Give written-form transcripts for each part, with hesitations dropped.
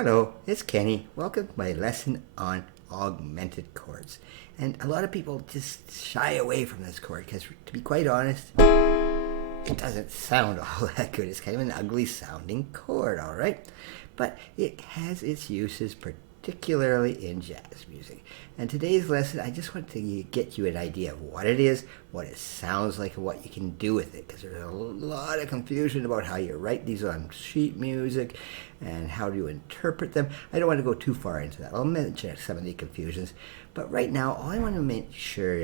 Hello, it's Kenny. Welcome to my lesson on augmented chords. And a lot of people just shy away from this chord because, to be quite honest, it doesn't sound all that good. It's kind of an ugly sounding chord, all right? But it has its uses, particularly in jazz music. And today's lesson, I just want to get you an idea of what it is, what it sounds like, and what you can do with it. Because there's a lot of confusion about how you write these on sheet music and how you interpret them. I don't want to go too far into that. I'll mention some of the confusions. But right now, all I want to make sure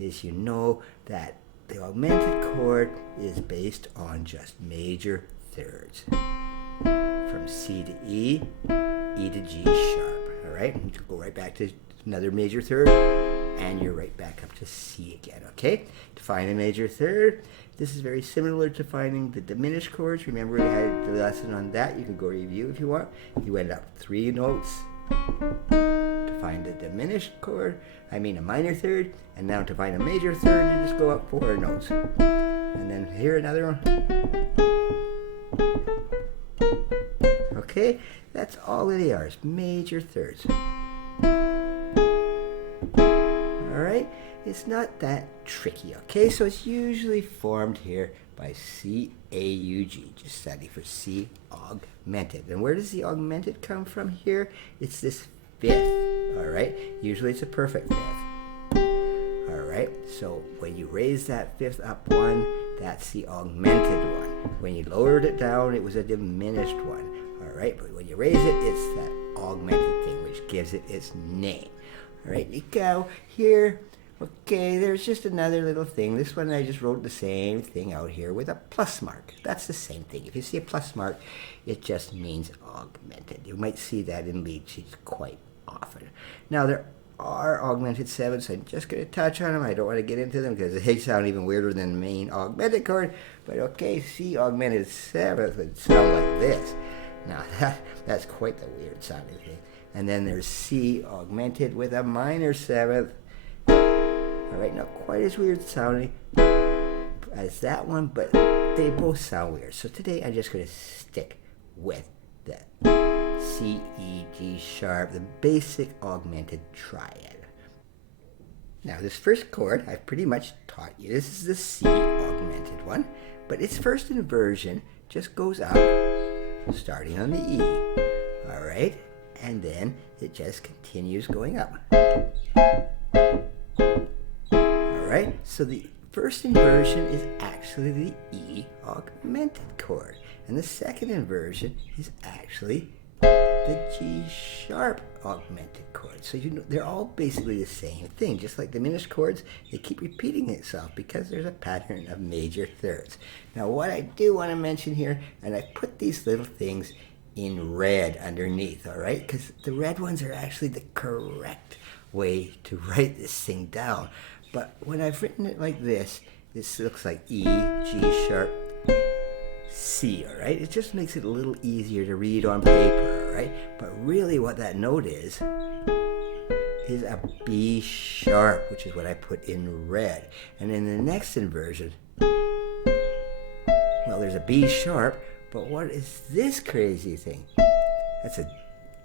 is you know that the augmented chord is based on just major thirds. From C to E, E to G sharp. All right? You go right back to another major third, and you're right back up to C again, okay? To find a major third, this is very similar to finding the diminished chords. Remember we had the lesson on that. You can go review if you want. You end up 3 notes to find the diminished chord, a minor third, and now to find a major third, you just go up 4 notes. And then here another one. Okay, that's all they are, is major thirds. Alright, it's not that tricky, okay? So it's usually formed here by C-A-U-G, just standing for C augmented. And where does the augmented come from here? It's this fifth, alright? Usually it's a perfect fifth. Alright, so when you raise that fifth up one, that's the augmented one. When you lowered it down, it was a diminished one. Alright, but when you raise it, it's that augmented thing, which gives it its name. Alright, you go here. Okay, there's just another little thing. This one I just wrote the same thing out here with a plus mark. That's the same thing. If you see a plus mark, it just means augmented. You might see that in lead sheets quite often. Now there are augmented sevenths. I'm just going to touch on them. I don't want to get into them because they sound even weirder than the main augmented chord. But okay, C augmented seventh would sound like this. Now that's quite the weird sounding thing. And then there's C augmented with a minor seventh. Alright, not quite as weird sounding as that one, but they both sound weird. So today I'm just going to stick with the C, E, G sharp, the basic augmented triad. Now this first chord I've pretty much taught you. This is the C augmented one, but its first inversion just goes up, starting on the E. Alright? And then it just continues going up. Alright, so the first inversion is actually the E augmented chord. And the second inversion is actually the G sharp augmented chord. So you know they're all basically the same thing. Just like diminished chords, they keep repeating itself because there's a pattern of major thirds. Now what I do want to mention here, and I put these little things in red underneath, all right? Because the red ones are actually the correct way to write this thing down. But when I've written it like this looks like E, G sharp, C, all right? It just makes it a little easier to read on paper, all right? But really what that note is a B sharp, which is what I put in red. And in the next inversion, well, there's a B sharp, but what is this crazy thing?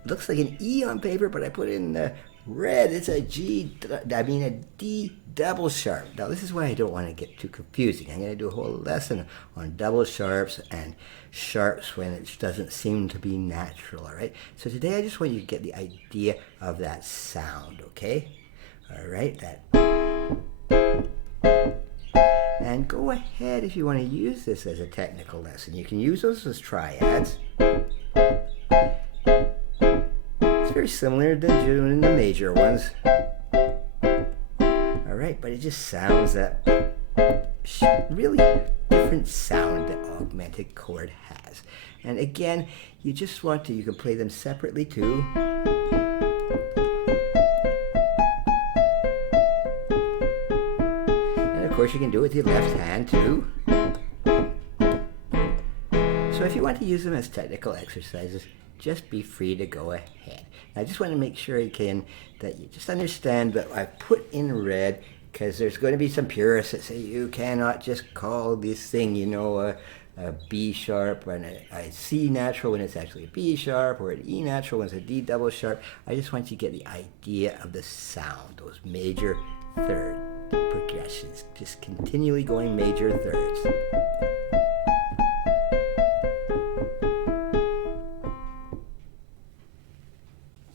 Looks like an E on paper, but I put in the red. It's a D double sharp. Now this is why I don't want to get too confusing. I'm going to do a whole lesson on double sharps and sharps when it doesn't seem to be natural, all right? So today I just want you to get the idea of that sound, okay? All right, and go ahead if you want to use this as a technical lesson. You can use those as triads. It's very similar to doing the major ones. Alright, but it just sounds that really different sound that augmented chord has. And again, you can play them separately too. Of course you can do it with your left hand too. So if you want to use them as technical exercises, just be free to go ahead. I just want to make sure again that you just understand that I put in red because there's going to be some purists that say you cannot just call this thing, a B sharp and a C natural when it's actually a B sharp, or an E natural when it's a D double sharp. I just want you to get the idea of the sound, those major third progressions, just continually going major thirds.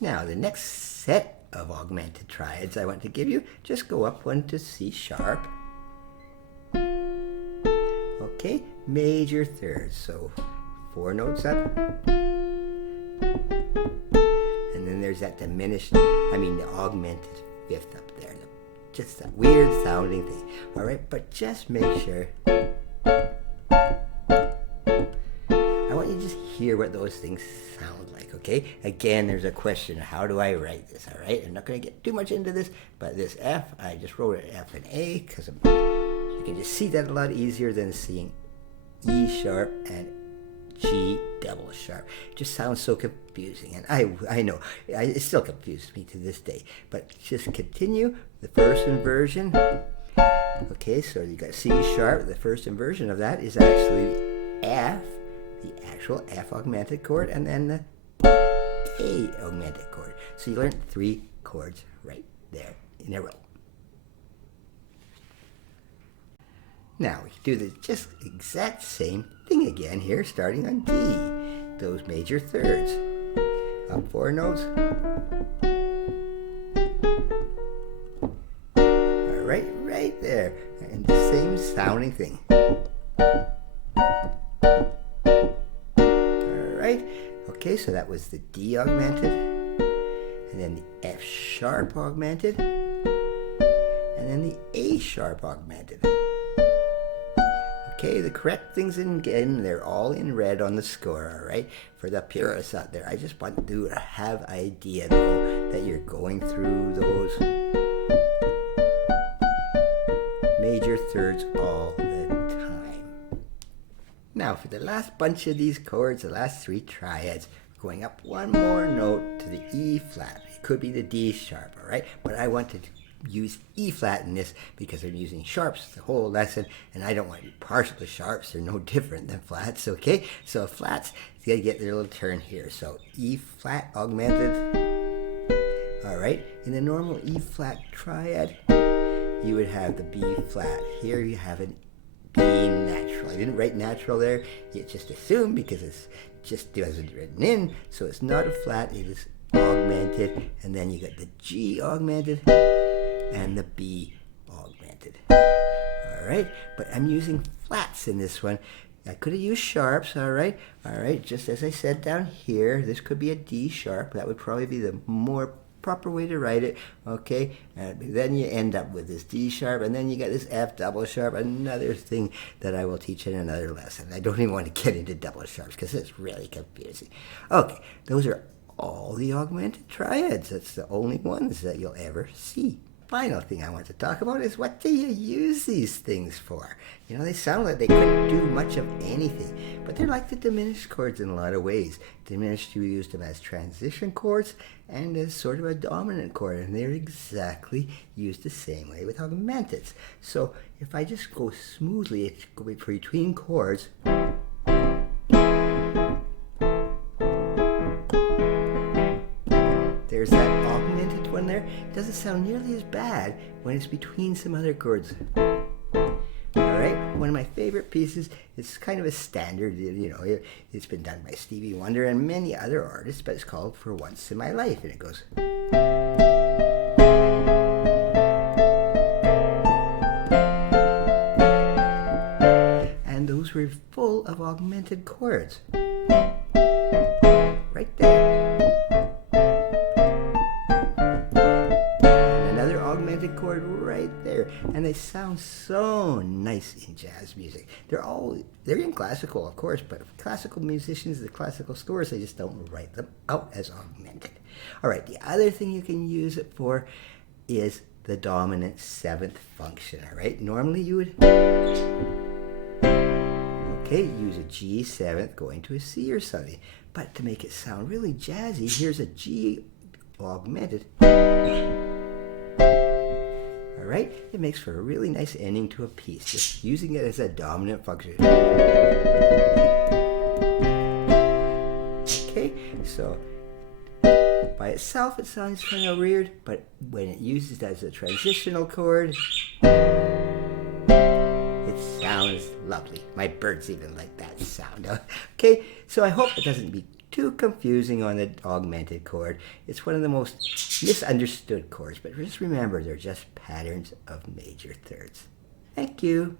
Now the next set of augmented triads I want to give you, just go up one to C sharp. Okay, major thirds, so 4 notes up. And then there's that diminished, the augmented fifth up there. Just that weird sounding thing. All right, but just make sure. I want you to just hear what those things sound like, okay? Again, there's a question, how do I write this, all right? I'm not going to get too much into this, but this F, I just wrote it F and A because you can just see that a lot easier than seeing E sharp and G double sharp. It just sounds so confusing, and I know, it still confuses me to this day, but just continue the first inversion. Okay, so you got C sharp, the first inversion of that is actually F, the actual F augmented chord, and then the A augmented chord. So you learned 3 chords right there in a row. Now we do the just exact same thing again here, starting on D, those major thirds. Up 4 notes. All right, right there, and the same sounding thing. All right, okay, so that was the D augmented, and then the F sharp augmented, and then the A sharp augmented. Okay, the correct things again, they're all in red on the score, all right? For the purists out there, I just want you to have idea, though, that you're going through those major thirds all the time. Now, for the last bunch of these chords, the last 3 triads, we're going up 1 more note to the E flat. It could be the D sharp, all right? But I want to use E flat in this because I'm using sharps the whole lesson, and I don't want to be partial to sharps. They're no different than flats, okay? So flats, you got to get their little turn here. So E flat augmented. All right, in a normal E flat triad, you would have the B flat. Here you have an B natural. I didn't write natural there. You just assume because it's just wasn't written in, so it's not a flat, it is augmented, and then you got the G augmented and the B augmented. All right, but I'm using flats in this one. I could have used sharps, all right, just as I said down here, this could be a D sharp. That would probably be the more proper way to write it, okay? And then you end up with this D sharp, and then you got this F double sharp, another thing that I will teach in another lesson. I don't even want to get into double sharps because it's really confusing. Okay, those are all the augmented triads. That's the only ones that you'll ever see. Final thing I want to talk about is, what do you use these things for? You know, they sound like they couldn't do much of anything, but they're like the diminished chords in a lot of ways. Diminished, you use them as transition chords and as sort of a dominant chord, and they're exactly used the same way with augmenteds. So if I just go smoothly, it's going between chords. There's that augmented one there. It doesn't sound nearly as bad when it's between some other chords. Alright, one of my favorite pieces, it's kind of a standard, you know, it's been done by Stevie Wonder and many other artists, but it's called For Once in My Life, and it goes. And those were full of augmented chords. Right there. Augmented chord right there, and they sound so nice in jazz music. They're in classical, of course, but classical musicians, the classical scores, they just don't write them out as augmented. All right, the other thing you can use it for is the dominant 7th function. All right, normally you would use a G 7th going to a C or something, but to make it sound really jazzy, here's a G augmented. All right, right? It makes for a really nice ending to a piece, just using it as a dominant function. Okay, so by itself it sounds kind of weird, but when it uses it as a transitional chord, it sounds lovely. My birds even like that sound. Okay, so I hope it doesn't be too confusing on the augmented chord. It's one of the most misunderstood chords, but just remember they're just patterns of major thirds. Thank you.